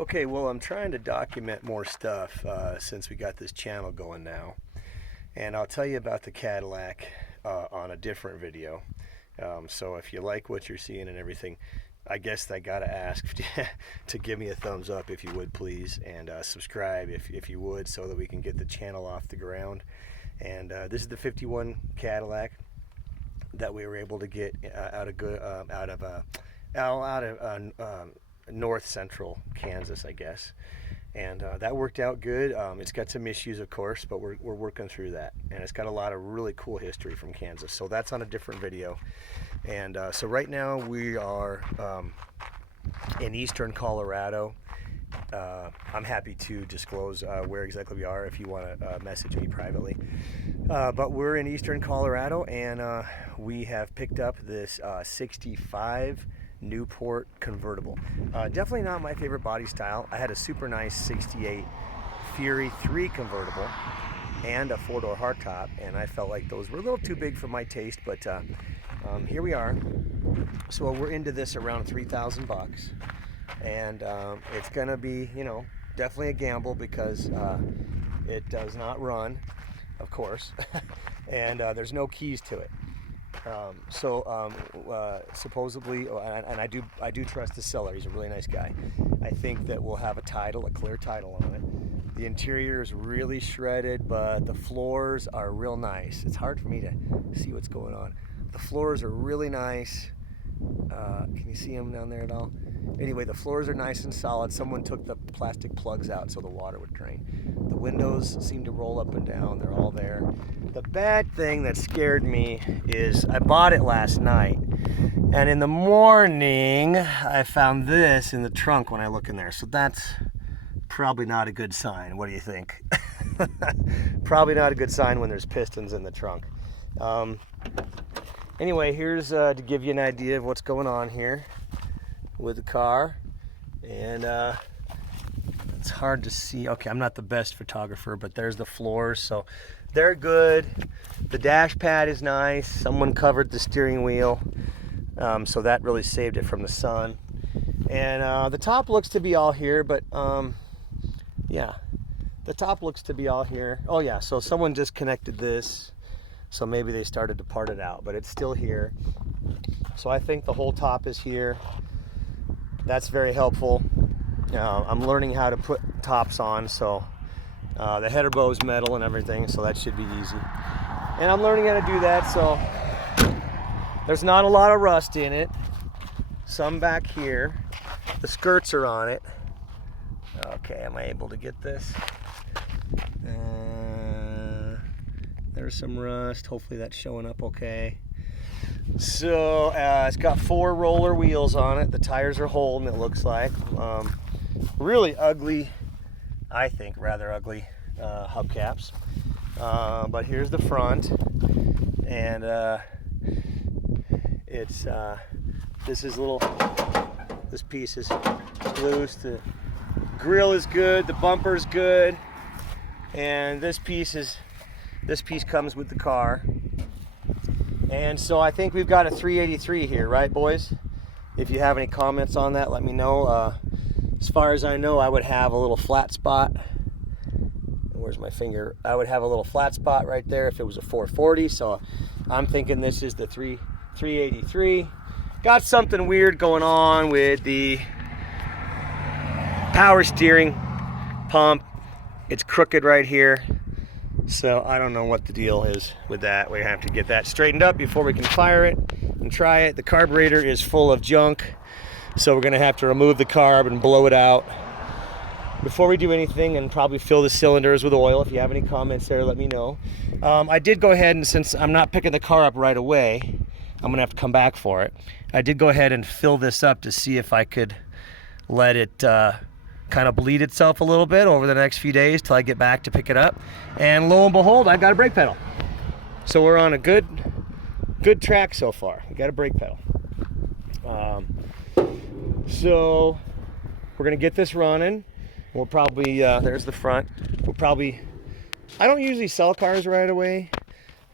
Okay, well, I'm trying to document more stuff since we got this channel going now. And I'll tell you about the Cadillac on a different video. So if you like what you're seeing and everything, I guess I gotta ask to give me a thumbs up if you would, please, and subscribe if you would, so that we can get the channel off the ground. And this is the 51 Cadillac that we were able to get out of north central Kansas, I guess, and that worked out good. It's got some issues, of course, but we're working through that, and it's got a lot of really cool history from Kansas, so that's on a different video. And so right now we are in eastern Colorado. I'm happy to disclose where exactly we are if you want to message me privately, but we're in eastern Colorado, and we have picked up this 65 Newport convertible. Definitely not my favorite body style. I had a super nice 68 Fury 3 convertible and a 4-door hardtop, and I felt like those were a little too big for my taste, but here we are. So we're into this around $3,000, and it's gonna be, you know, definitely a gamble because it does not run, of course, and there's no keys to it. Supposedly, and I do trust the seller. He's a really nice guy. I think that we'll have a clear title on it. The interior is really shredded, but the floors are real nice. It's hard for me to see what's going on. The floors are really nice. Can you see them down there at all? Anyway, the floors are nice and solid. Someone took the plastic plugs out so the water would drain. The windows seem to roll up and down. They're all there. The bad thing that scared me is I bought it last night, and in the morning I found this in the trunk when I look in there. So that's probably not a good sign. What do you think? Probably not a good sign when there's pistons in the trunk. Anyway, here's to give you an idea of what's going on here with the car, and it's hard to see. Okay, I'm not the best photographer, but there's the floors, so they're good. The dash pad is nice. Someone covered the steering wheel, so that really saved it from the sun. And the top looks to be all here, but yeah, the top looks to be all here. Oh yeah, so someone just connected this, so maybe they started to part it out, but it's still here. So I think the whole top is here. That's very helpful. I'm learning how to put tops on, so the header bow is metal and everything, so that should be easy. And I'm learning how to do that, so there's not a lot of rust in it. Some back here. The skirts are on it. Okay, am I able to get this? There's some rust. Hopefully that's showing up okay. So it's got 4 roller wheels on it. The tires are holding, it looks like. Really ugly, I think, rather ugly hubcaps. But here's the front, and it's this piece is loose. The grill is good, the bumper's good, and this piece comes with the car. And so I think we've got a 383 here, right, boys? If you have any comments on that, let me know. As far as I know, I would have a little flat spot. Where's my finger? I would have a little flat spot right there if it was a 440. So I'm thinking this is the 383. Got something weird going on with the power steering pump. It's crooked right here. So I don't know what the deal is with that. We have to get that straightened up before we can fire it and try it. The carburetor is full of junk, so we're gonna have to remove the carb and blow it out before we do anything, and probably fill the cylinders with oil. If you have any comments there, let me know. I did go ahead, and since I'm not picking the car up right away, I'm gonna have to come back for it. I did go ahead and fill this up to see if I could let it kind of bleed itself a little bit over the next few days till I get back to pick it up. And lo and behold, I've got a brake pedal. So we're on a good track so far. We got a brake pedal. So we're gonna get this running. We'll probably, there's the front. I don't usually sell cars right away,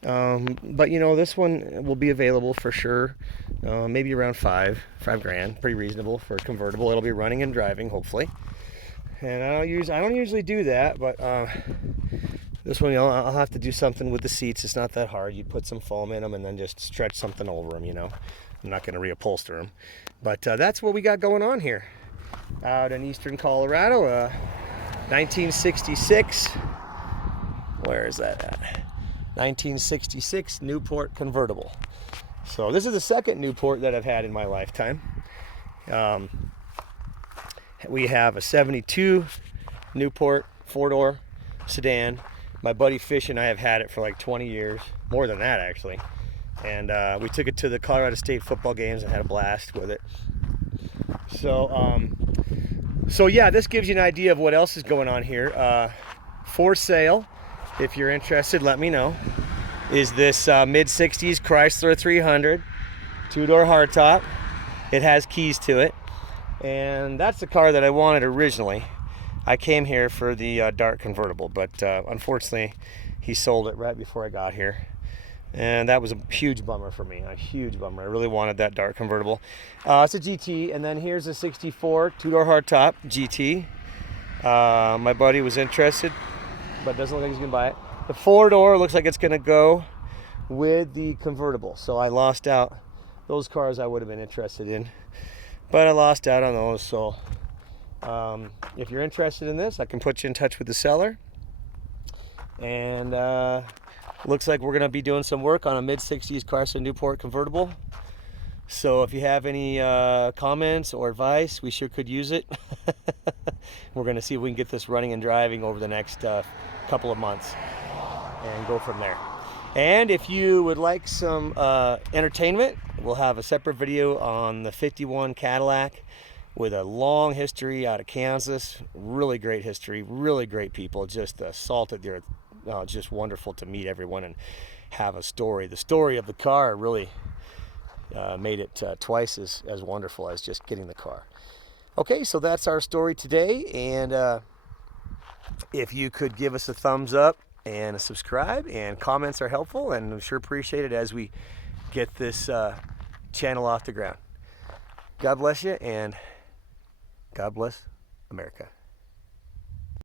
but you know, this one will be available for sure. Maybe around $5 grand, pretty reasonable for a convertible. It'll be running and driving, hopefully. And I don't usually do that, but this one, I'll have to do something with the seats. It's not that hard. You put some foam in them and then just stretch something over them, I'm not going to reupholster them. But that's what we got going on here out in eastern Colorado. 1966. Where is that at? 1966 Newport convertible. So this is the second Newport that I've had in my lifetime. We have a 72 Newport 4-door sedan. My buddy Fish and I have had it for like 20 years, more than that actually. And we took it to the Colorado State football games and had a blast with it. So yeah, this gives you an idea of what else is going on here. For sale, if you're interested, let me know, is this mid-60s Chrysler 300, 2-door hardtop. It has keys to it. And that's the car that I wanted originally. I came here for the dark convertible, but unfortunately he sold it right before I got here. And that was a huge bummer for me, a huge bummer. I really wanted that dark convertible. It's a GT, and then here's a 64 2-door hardtop GT. My buddy was interested, but it doesn't look like he's gonna buy it. The 4-door looks like it's gonna go with the convertible. So I lost out. Those cars I would have been interested in, but I lost out on those. So if you're interested in this, I can put you in touch with the seller. And looks like we're going to be doing some work on a mid-60s Chrysler Newport convertible. So if you have any comments or advice, we sure could use it. We're going to see if we can get this running and driving over the next couple of months and go from there. And if you would like some entertainment, we'll have a separate video on the 51 Cadillac with a long history out of Kansas. Really great history, really great people, just salted the earth. It's just wonderful to meet everyone and have a story. The story of the car really made it twice as wonderful as just getting the car. Okay, so that's our story today. And if you could give us a thumbs up and a subscribe, and comments are helpful, and I'm sure appreciate it as we get this channel off the ground. God bless you, and God bless America.